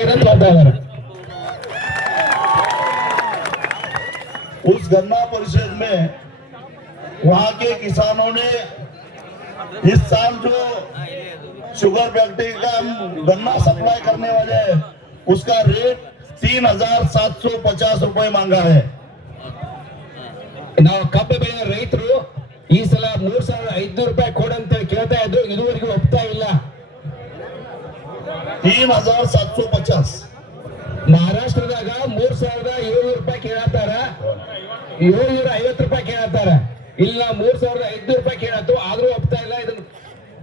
ಅಂತ ಹೇಳ್ತಾ ಇದ್ದಾರೆ उस गन्ना परिषद में वहां के किसानों ने इस साल जो शुगर फैक्ट्री का हम गन्ना सप्लाई करने वाले हैं उसका रेट तीन हजार सात सौ पचास रुपए मांगा है ನಾವು ಕಬ್ಬು ಬೆಳೆಯೋ ರೈತರು ಈ ಸಲ ಮೂರ್ ಸಾವಿರದ तीन हजार सात सौ पचास ಮಹಾರಾಷ್ಟ್ರದಾಗ ಮೂರ್ ಸಾವಿರದ ಏಳ್ನೂರು ರೂಪಾಯಿ ಕೇಳತ್ತಾರ ಏಳ್ನೂರ ಐವತ್ತು ರೂಪಾಯಿ ಕೇಳತ್ತಾರ ಇಲ್ಲ ಮೂರ್ ಸಾವಿರದ ಐದ್ನೂರು ರೂಪಾಯಿ ಕೇಳತ್ತು ಆದ್ರೂ ಒಪ್ತಾ ಇಲ್ಲ ಇದನ್ನ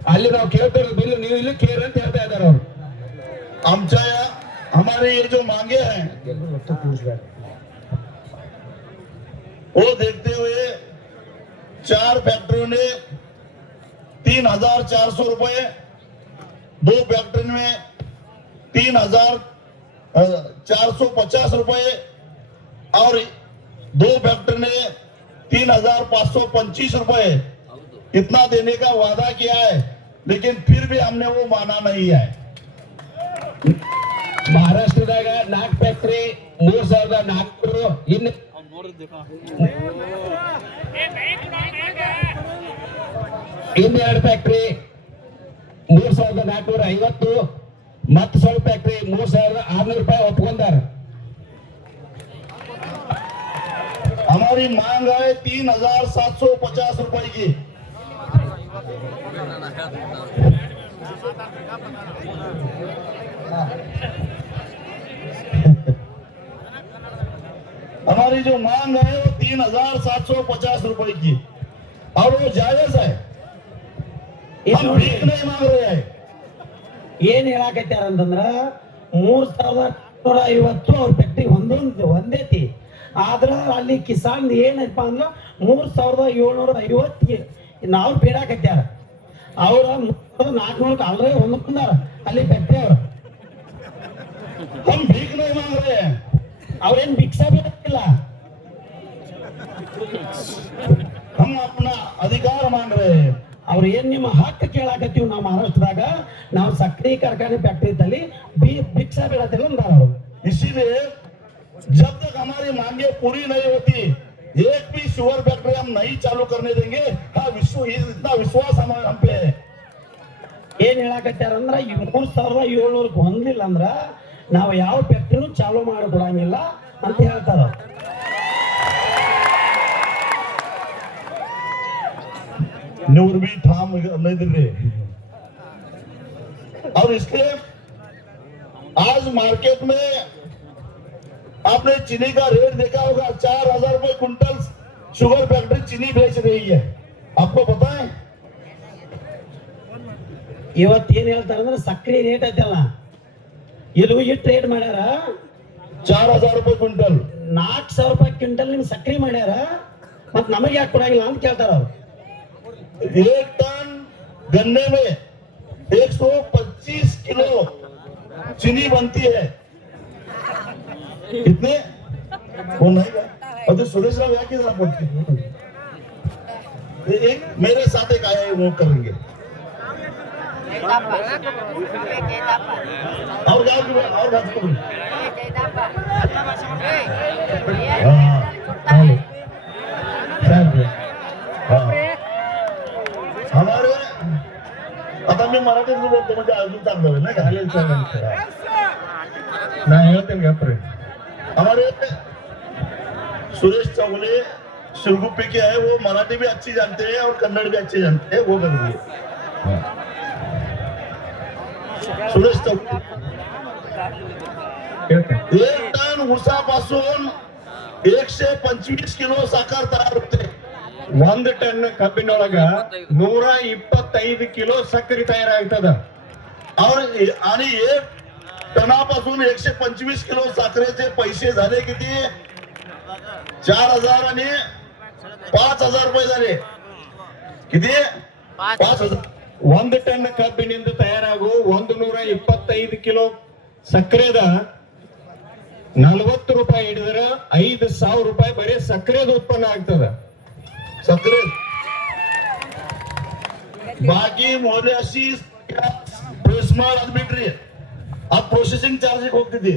ಅಲ್ಲಿ ನಾವು ಕೇಳ್ತಾ ಇರೋದು ಬಿಲ್ ನೀವು ಇಲ್ಲಿ ಕೇರ್ ಅಂತ ಹೇಳ್ತಾ ಇದ್ದಾರೆ ಅವ್ರು आमच्या या हमारे ये जो मांगे हैं वो देखते हुए चार फैक्ट्रियों ने तीन हजार चार सौ रुपए दो फैक्ट्री में तीन हजार चार सौ पचास रुपए और दो फैक्ट्री ने तीन हजार पाँच सौ पच्चीस रुपए इतना देने का वादा किया है लेकिन फिर भी हमने वो माना नहीं है ಮಹಾರಾಷ್ಟ್ರದಾಗ ನಾಲ್ಕು ಫ್ಯಾಕ್ಟ್ರಿ ಮೂರ್ ಸಾವಿರದ ನಾಲ್ಕುನೂರು ಇನ್ನು ಇನ್ನೆರಡು ಫ್ಯಾಕ್ಟ್ರಿ ಮೂರ್ ಸಾವಿರದ ನಾಲ್ಕುನೂರ ಐವತ್ತು ಮತ್ ಸ್ವಲ್ಪ ಫ್ಯಾಕ್ಟ್ರಿ ಮೂರ್ ಸಾವಿರದ ಆರ್ನೂರು ರೂಪಾಯಿ ಒಪ್ಕೊಂಡಾರ हमारी मांग है तीन हजार सात सौ पचास रुपए की हमारी जो मांग है वो तीन हजार सात सौ पचास रुपए की और वो जायज है हम भीख नहीं मांग रहे हैं ಏನ್ ಹೇಳಾಕತ್ಯಾರ ಅಂತಂದ್ರ ಮೂರ್ ಸಾವಿರದ ನಾಲ್ಕುನೂರ ಐವತ್ತು ಅವ್ರ ಫ್ಯಾಕ್ಟ್ರಿ ಒಂದೊಂದು ಒಂದೇತಿ ಆದ್ರ ಅಲ್ಲಿ ಕಿಸಾನ್ ಏನಪ್ಪ ಅಂದ್ರ ಮೂರ್ ಸಾವಿರದ ಏಳ್ನೂರ ಐವತ್ತಿಗೆ ನಾವು ಬೇಡಾಕತ್ಯಾರ ಅವ್ರ ನಾಲ್ಕುನೂರಕ್ಕೆ ಆಲ್ರೆಡಿ ಹೊಂದ್ಕೊಂಡಾರ ಅಲ್ಲಿ ಫ್ಯಾಕ್ಟ್ರಿ ಅವ್ರ. ಅವ್ನ್ ಭೀಕ್ ಅಂದ್ರೆ ಅವ್ರೇನ್ ಭಿಕ್ಷ ಬೇಕಿಲ್ಲ ಅಧಿಕಾರ ಮಾಡ್ರಿ. ಅವ್ರ ಏನ್ ನಿಮ್ಮ ಹಕ್ಕು ಕೇಳಾಕತ್ತೀವಿ ನಾವು ಮಹಾರಾಷ್ಟ್ರದಾಗ ನಾವು ಸಕ್ರೆ ಕಾರ್ಖಾನೆ ಫ್ಯಾಕ್ಟ್ರಿ ಇದ್ದಲ್ಲಿ ಬಿ ಭಿಕ್ಷಾ ಬೇಡತ್ತಿಲ್ಲ ಅಂದಾರ ಅವ್ರು इसीलिए जब तक हमारी मांगे पूरी नहीं होती एक भी शुगर फैक्ट्री हम नहीं चालू करने देंगे हाँ विश्व इतना विश्वास हम हम पे है ಏನ್ ಹೇಳಾಕತ್ಯಾರ ಅಂದ್ರ ಈ ಮೂರ್ ಸಾವಿರದ ಏಳ್ನೂರಕ್ಕೆ ಹೊಂದಿಲ್ಲ ಅಂದ್ರ ನಾವು ಯಾವ ಫ್ಯಾಕ್ಟ್ರಿನೂ ಚಾಲೂ ಮಾಡಿಕೊಡಂಗಿಲ್ಲ ಅಂತ ಹೇಳ್ತಾರ नूर भी थाम नहीं दे रहे और इसके आज मार्केट में आपने चीनी का रेट देखा होगा चार हजार रुपए कुंटल शुगर फैक्ट्री चीनी बेच रही है आपको पता है ಇವತ್ ಏನ್ ಹೇಳ್ತಾರ ಅಂದ್ರ ಸಕ್ರಿ ರೇಟ್ ಐತಲ್ಲ ಇಲ್ಲಿ ಇಟ್ಟು ರೇಟ್ ಮಾಡ್ಯಾರ चार हजार रुपए कुंटल ನಾಲ್ಕು ಸಾವಿರ ರೂಪಾಯಿ ಕ್ವಿಂಟಲ್ ನಿಮ್ ಸಕ್ರಿ ಮಾಡ್ಯಾರ ಮತ್ ನಮಗೆ ಯಾಕೆ ಕೊಡಂಗಿಲ್ಲ ಅಂತ ಕೇಳ್ತಾರ ಅವ್ರು एक टन गन्ने में 125 किलो चीनी बनती है। कितने? वो नहीं और सुरेश राव यहाँ की जरा पड़ती एक मेरे साथ एक आया वो करेंगे। और की और बात। हाँ। हमारे आता मी मराठी बोलतो म्हणजे अजून चांगलं होईल नाही घालेल नाही होते का हमारे सुरेश चौगले सिरगुप्पी के आहे वो मराठी भी अच्छी जानते है और कन्नड़ भी अच्छी जानते है वो गंभीर सुरेश चौगले. एक टन ऊसापासून एकशे पंचवीस किलो साखर तयार होते. ಒಂದ್ ಟನ್ ಕಬ್ಬಿನೊಳಗ ನೂರ ಇಪ್ಪತ್ತೈದು ಕಿಲೋ ಸಕ್ಕರೆ ತಯಾರಾಗ್ತದ और आणि एक टनापासून एकशे पंचवीस किलो साखरेचे पैसे झाले किती चार हजार आणि पाच हजार रुपये झाले किती पाच हजार ಒಂದ್ ಟನ್ ಕಬ್ಬಿನಿಂದ ತಯಾರಾಗೋ ಒಂದು ನೂರ ಇಪ್ಪತ್ತೈದು ಕಿಲೋ ಸಕ್ಕರೆದ ನಲವತ್ತು ರೂಪಾಯಿ ಹಿಡಿದ್ರ ಐದು ಸಾವಿರ ರೂಪಾಯಿ ಬರೀ ಸಕ್ಕರೆದ ಉತ್ಪನ್ನ ಆಗ್ತದ सगळे बाकी मोहल्याशी प्रेसमाल admitted ಅದು ಪ್ರೊಸೆಸಿಂಗ್ ಚಾರ್ಜಿಗೆ ಹೋಗ್ತಿದ್ದಿ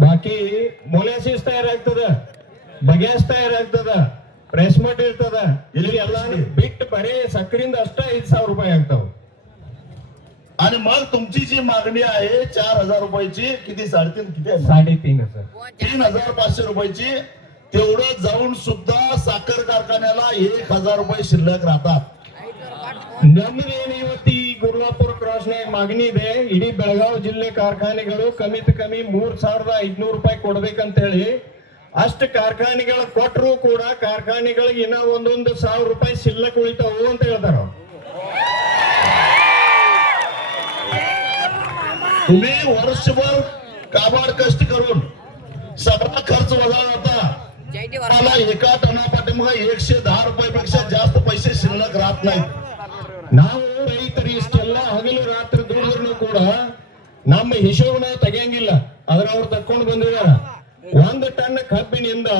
ಬಾಕಿ ಮೊಲಾಸಿಸ್ ತಯಾರಾಗ್ತದ ಬಗ್ಯಾಸ್ ತಯಾರಾಗ್ತದ ಪ್ರೆಸ್ ಮಟ್ ಇರ್ತದ ಇಲ್ಲಿ ಎಲ್ಲ ಬಿಟ್ಟು ಬರೀ ಸಕ್ಕರಿಂದ ಅಷ್ಟ ಐದ್ ಸಾವಿರ ರೂಪಾಯಿ ಆಗ್ತಾವ आणि मग तुमची जी मागणी आहे चार हजार रुपयाची किती साडेतीन किती आहे साडेतीन सर तीन हजार पाचशे रुपयाची तेवढं जाऊन सुद्धा साखर कारखान्याला एक हजार रुपये शिल्लक राहतात ನಮ್ದೇನು ಇವತ್ತು ಈ ಗುರುವಾಪುರ ಕ್ರಾಸ್ ನ್ಯಾಗ ಮಾಗಣಿ ಇದೆ ಇಡೀ ಬೆಳಗಾವಿ ಜಿಲ್ಲೆ ಕಾರ್ಖಾನೆಗಳು ಕಮ್ಮಿತ್ ಕಮ್ಮಿ ಮೂರ್ ಸಾವಿರದ ಐದ್ನೂರು ರೂಪಾಯಿ ಕೊಡ್ಬೇಕಂತ ಹೇಳಿ ಅಷ್ಟು ಕಾರ್ಖಾನೆಗಳು ಕೊಟ್ಟರು ಕೂಡ ಕಾರ್ಖಾನೆಗಳಿಗೆ ಇನ್ನ ಒಂದೊಂದು ಸಾವಿರ ರೂಪಾಯಿ ಶಿಲ್ಲಕ್ ಉಳಿತಾವು ಅಂತ ಹೇಳ್ತಾರ ಅವ್ರು. तुम्ही वर्षभर काबाड कष्ट करून एका टनापाठी एकशे दहा रुपयापेक्षा जास्त पैसे शिल्लक राहत नाहीत ನಾವು ರೈತರು ಇಷ್ಟೆಲ್ಲ ಹಗಲು ರಾತ್ರಿ ದುಡಿದ್ರು ಕೂಡ ನಮ್ಮ ಹಿಶೋಬ ನಾವು ತೆಗಿಯಂಗಿಲ್ಲ ಅದ್ರ ಅವ್ರು ತಕ್ಕೊಂಡು ಬಂದಿದಾರ ಒಂದು ಟನ್ ಕಬ್ಬಿನಿಂದ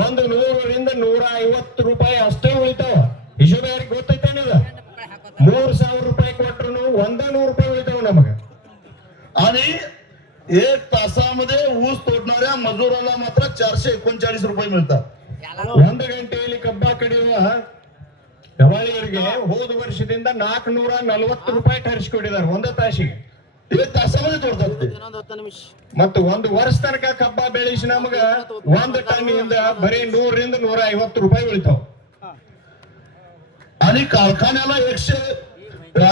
ಒಂದು ನೂರರಿಂದ ನೂರ ಐವತ್ತು ರೂಪಾಯಿ ಅಷ್ಟೇ ಉಳಿತಾವ ಹಿಶೋಬ ಯಾರಿಗೆ ಗೊತ್ತೈತೇನಿದ ಮೂರ್ ಸಾವಿರ ರೂಪಾಯಿ ಕೊಟ್ರು ಒಂದ ನೂರು ರೂಪಾಯಿ ಉಳಿತಾವ ನಮಗ आणि एक तासामध्ये ऊस तोडणाऱ्या मजुराला मात्र चारशे एकोणचाळीस रुपये मिळतात ಒಂದು ಗಂಟೆಯಲ್ಲಿ ಕಬ್ಬ ಕಡಿಯುವ ಗವಾಳಿಯರಿಗೆ ಹೋದ ವರ್ಷದಿಂದ ನಾಲ್ಕುನೂರ ನಲವತ್ತು ರೂಪಾಯಿ ತರಿಸ್ಕೊಟ್ಟಿದ್ದಾರೆ ಒಂದ ತಾಸಿಗೆ एक तासामध्ये तोडतात ते ಮತ್ತು ಒಂದು ವರ್ಷ ತನಕ ಕಬ್ಬ ಬೆಳೆಸಿ ನಮಗ ಒಂದ್ ಟನ್ ಇಂದ ಬರೀ ನೂರರಿಂದ ನೂರ ಐವತ್ತು ರೂಪಾಯಿ ಉಳಿತಾವ आणि कारखान्याला एकशे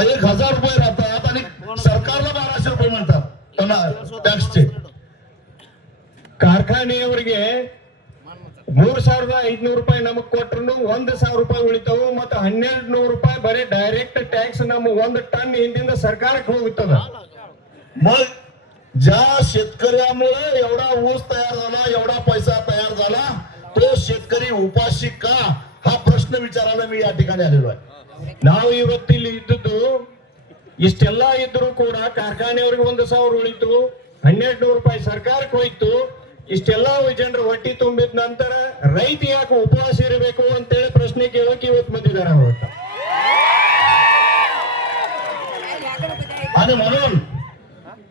एक हजार रुपये राहतात आणि सरकारला बाराशे रुपये मिळतात टॅक्सचे ಕಾರ್ಖಾನೆಯವರಿಗೆ ಮೂರ್ ಸಾವಿರದ ಐದ್ನೂರು ರೂಪಾಯಿ ನಮಗ್ ಕೊಟ್ರು ಒಂದ್ ಸಾವಿರ ರೂಪಾಯಿ ಉಳಿತಾವು ಮತ್ತು ಹನ್ನೆರಡು ನೂರು ರೂಪಾಯಿ ಬರೀ ಡೈರೆಕ್ಟ್ ಟ್ಯಾಕ್ಸ್ ನಮ್ಮ ಒಂದ್ ಟನ್ ಹಿಂದಿಂದ ಸರ್ಕಾರಕ್ಕೆ ಹೋಗುತ್ತದ मग ज्या शेतकऱ्यामुळे एवढा ऊस तयार झाला एवढा पैसा तयार झाला तो शेतकरी उपाशी का हा प्रश्न विचारायला मी या ठिकाणी आलेलो आहे ನಾವು ಇವತ್ತಿಲ್ಲಿ ಇದ್ದದ್ದು ಇಷ್ಟೆಲ್ಲ ಇದ್ರು ಕೂಡ ಕಾರ್ಖಾನೆಯವ್ರಿಗೆ ಒಂದು ಸಾವಿರ ಉಳಿತು ಹನ್ನೆರಡು ನೂರು ರೂಪಾಯಿ ಸರ್ಕಾರಕ್ಕೆ ಹೋಯ್ತು ಇಷ್ಟೆಲ್ಲ ಜನರು ಹೊಟ್ಟಿ ತುಂಬಿದ ನಂತರ ರೈತ ಯಾಕೆ ಉಪವಾಸ ಇರಬೇಕು ಅಂತೇಳಿ ಪ್ರಶ್ನೆ ಕೇಳೋಕೆ ಇವತ್ತು ಬಂದಿದ್ದಾರೆ ಅವರು आणि म्हणून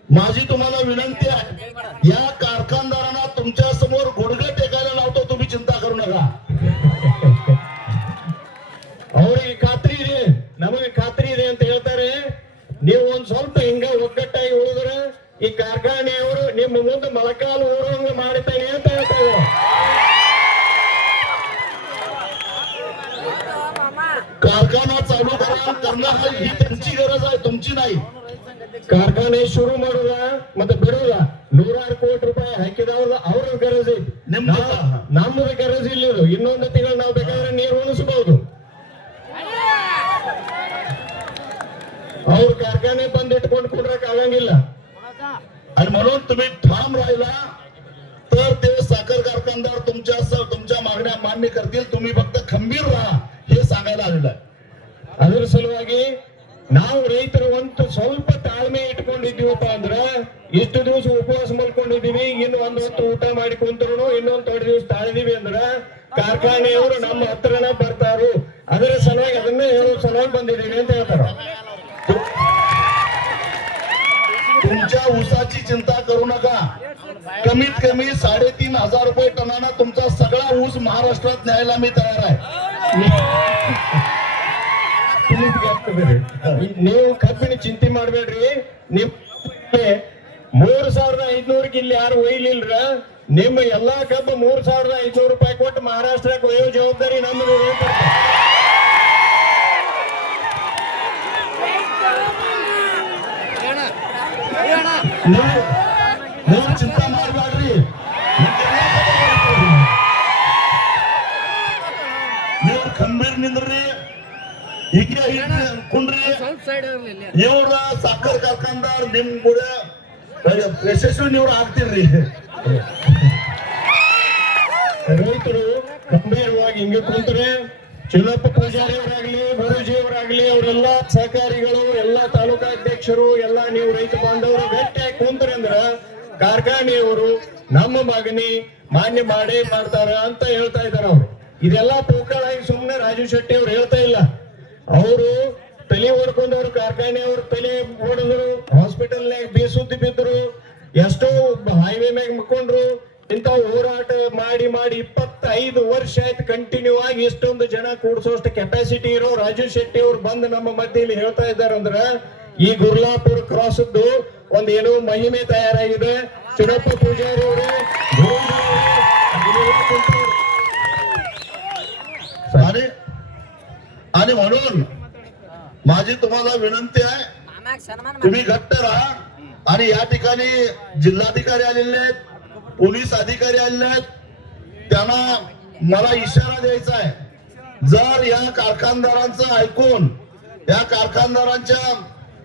माझी तुम्हाला विनंती आहे या कारखानदारांना तुमच्या समोर गुडघे टेकायला लावतो तुम्ही चिंता करू नका ಅವ್ರಿಗೆ ಖಾತ್ರಿ ಇದೆ ನಮಗೆ ಖಾತ್ರಿ ಇದೆ ಅಂತ ಹೇಳ್ತಾರೆ ನೀವು ಒಂದ್ ಸ್ವಲ್ಪ ಹಿಂಗ ಒಗ್ಗಟ್ಟಾಗಿ ಉಳಿದ್ರೆ ಈ ಕಾರ್ಖಾನೆಯವರು ನಿಮ್ಮ ಮುಂದೆ ಮೊಳಕಾಲು ಊರಂಗ ಮಾಡ್ತಾನೆ ಅಂತ ಹೇಳ್ತಾರೆ कारखाना चालू करा करणं हा ही त्यांची गरज आहे तुमची नाही ಕಾರ್ಖಾನೆ ಶುರು ಮಾಡುದ ಮತ್ತೆ ಬಿಡುದ ನೂರಾರು ಕೋಟಿ ರೂಪಾಯಿ ಹಾಕಿದವ್ರ ಅವ್ರ ಗರಜ್ ಐತಿ ನಿಮ್ದು ನಾ- ನಮ್ಮದು ಗರಜ್ ಇಲ್ಲಿದು ಇನ್ನೊಂದು ತಿಂಗಳು ನಾವು ಬೇಕಾದ್ರೆ ನೀರು ಉಣಿಸಬಹುದು ಅವ್ರ ಕಾರ್ಖಾನೆ ಬಂದ್ ಇಟ್ಕೊಂಡು ಕೊಡ್ರಕ್ ಆಗಂಗಿಲ್ಲ आणि म्हणून तुम्ही ठाम राहिला तर ते साखर कारखानदार तुमच्या स- तुमच्या मागण्या मान्य करतील तुम्ही फक्त खंबीर राहा हे सांगायला आलेलं आहे ಅದ್ರ ಸಲುವಾಗಿ ನಾವು ರೈತರು ಒಂದು ಸ್ವಲ್ಪ ತಾಳ್ಮೆ ಇಟ್ಕೊಂಡಿದ್ದೀವಪ್ಪ ಅಂದ್ರ ಇಷ್ಟು ದಿವಸ ಉಪವಾಸ ಮಲ್ಕೊಂಡಿದೀವಿ ಇನ್ನು ಒಂದ್ ಹೊತ್ತು ಊಟ ಮಾಡಿ ಕುಂತ್ರು ಇನ್ನೊಂದ್ ತೊಡೆ ದಿವಸ ತಾಳಿದೀವಿ ಅಂದ್ರ ಕಾರ್ಖಾನೆಯವರು ನಮ್ಮ ಹತ್ರನ करू नका कमीत कमी साडेतीन हजार रुपये टनानं तुमचा सगळा ऊस महाराष्ट्रात न्यायला मी तयार आहे ತಿಳಿದ್ಗೆ ಆಗ್ತದೆ ರೀ. ನೀವು ಕಬ್ಬಿನ ಚಿಂತೆ ಮಾಡ್ಬೇಡ್ರಿ ನಿಮ್ ಮೂರ್ ಸಾವಿರದ ಐದ್ನೂರಕ್ಕೆ ಇಲ್ಲಿ ಯಾರು ಒಯ್ಲಿಲ್ರ ನಿಮ್ಮ ಎಲ್ಲಾ ಕಬ್ಬು ಮೂರ್ ಸಾವಿರದ ಐದ್ನೂರು ರೂಪಾಯಿ ಕೊಟ್ಟು ಮಹಾರಾಷ್ಟ್ರಕ್ಕೆ ಒಯ್ಯೋ ಜವಾಬ್ದಾರಿ ನಮ್ಮದು ಅಂತ ಹೇಳ್ತಾರೆ. ನೀವು ನೀವು ಚಿಂತೆ ಮಾಡಬೇಡ್ರಿ. ನೀವು ಕಂಬೀರ್ ನಿಂದ್ರಿ, ಹೀಗೆ ಕುಂಡ್ರಿ. ಇವ್ರ ಸಾಕರ್ ಕಾರ್ಖಾನದಾರ್ ನಿಮ್ ಕೂಡ ಯಶಸ್ವಿ ನೀವು ಆಗ್ತಿರ್ರಿ ರೈತರು ಗಂಭೀರವಾಗಿ ಹಿಂಗೆ ಕುಂತ್ರೆ ಚಿಲ್ಲಪ್ಪ ಪೂಜಾರಿ ಅವರಾಗ್ಲಿ, ಗುರೂಜಿ ಅವರಾಗ್ಲಿ, ಅವರೆಲ್ಲ ಸಹಕಾರಿಗಳು, ಎಲ್ಲಾ ತಾಲೂಕಾ ಅಧ್ಯಕ್ಷರು, ಎಲ್ಲಾ ನೀವು ರೈತ ಬಾಂಧವರು ಗಟ್ಟಿಯಾಗಿ ಕುಂತ್ರಿ ಅಂದ್ರ ಕಾರ್ಖಾನೆಯವರು ನಮ್ಮ ಮಗನಿ ಮಾನ್ಯ ಮಾಡೇ ಮಾಡ್ತಾರ ಅಂತ ಹೇಳ್ತಾ ಇದ್ದಾರೆ ಅವ್ರು. ಇದೆಲ್ಲ ಪೋಕಳಾಗಿ ಸುಮ್ಮನೆ ರಾಜು ಶೆಟ್ಟಿ ಅವ್ರು ಹೇಳ್ತಾ ಇಲ್ಲ. ಅವರು ತಲೆ ಓಡ್ಕೊಂಡವ್ರು ಕಾರ್ಖಾನೆಯವ್ರು ತಲೆ ಓಡಿದ್ರು ಹಾಸ್ಪಿಟಲ್ ಬೇಸುದ್ದಿ ಬಿದ್ರು, ಎಷ್ಟೋ ಹೈವೇ ಮ್ಯಾಗ ಮುಕ್ಕೊಂಡ್ರು, ಇಂಥ ಹೋರಾಟ ಮಾಡಿ ಮಾಡಿ ಇಪ್ಪತ್ತೈದು ವರ್ಷ ಆಯ್ತು ಕಂಟಿನ್ಯೂ ಆಗಿ ಇಷ್ಟೊಂದು ಜನ ಕೂಡಿಸೋಷ್ಟು ಕೆಪಾಸಿಟಿ ಇರೋ ರಾಜು ಶೆಟ್ಟಿ ಅವ್ರು ಬಂದು ನಮ್ಮ ಮಧ್ಯದಲ್ಲಿ ಹೇಳ್ತಾ ಇದ್ದಾರೆ ಅಂದ್ರೆ ಈ ಗುರ್ಲಾಪುರ ಕ್ರಾಸ್ ಒಂದ್ ಏನೋ ಮಹಿಮೆ ತಯಾರಾಗಿದೆ ಚಿನ್ನಪ್ಪ ಪೂಜಾರಿ ಅವರೇ आणि आणि म्हणून माझी तुम्हाला विनंती आहे तुम्ही घट्ट राहा आणि या ठिकाणी जिल्हाधिकारी आलेले आहेत पोलीस अधिकारी आलेले आहेत त्यांना मला इशारा द्यायचा आहे जर या कारखानदारांचं ऐकून या कारखानदारांच्या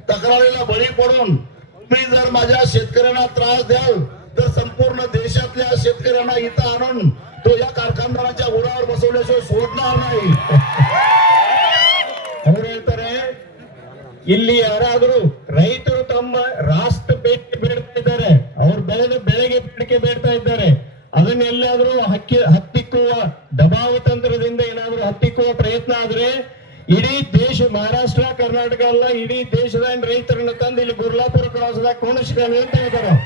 तक्रारीला बळी पडून तुम्ही जर माझ्या शेतकऱ्यांना त्रास द्याल तर संपूर्ण देशातल्या शेतकऱ्यांना इथं आणून तो या कारखानदाराच्या उरावर बसवल्याशिवाय सोडणार नाही ಅವ್ರು ಹೇಳ್ತಾರೆ ಇಲ್ಲಿ ಯಾರಾದರೂ ರೈತರು ತಮ್ಮ ರಾಷ್ಟ್ರ ಬೇಡಿಕೆ ಬೇಡ್ತಾ ಇದ್ದಾರೆ ಅವ್ರು ಬೆಳೆದ ಬೆಳೆಗೆ ಬೇಡಿಕೆ ಬೇಡ್ತಾ ಇದ್ದಾರೆ ಅದನ್ನೆಲ್ಲಾದ್ರೂ ಹಕ್ಕಿ ಹತ್ತಿಕ್ಕುವ ದಬಾವ ತಂತ್ರದಿಂದ ಏನಾದ್ರೂ ಹತ್ತಿಕ್ಕುವ ಪ್ರಯತ್ನ ಆದ್ರೆ ಇಡೀ ದೇಶ ಮಹಾರಾಷ್ಟ್ರ ಕರ್ನಾಟಕ ಅಲ್ಲ ಇಡೀ ದೇಶದ Felipe Nicaragua.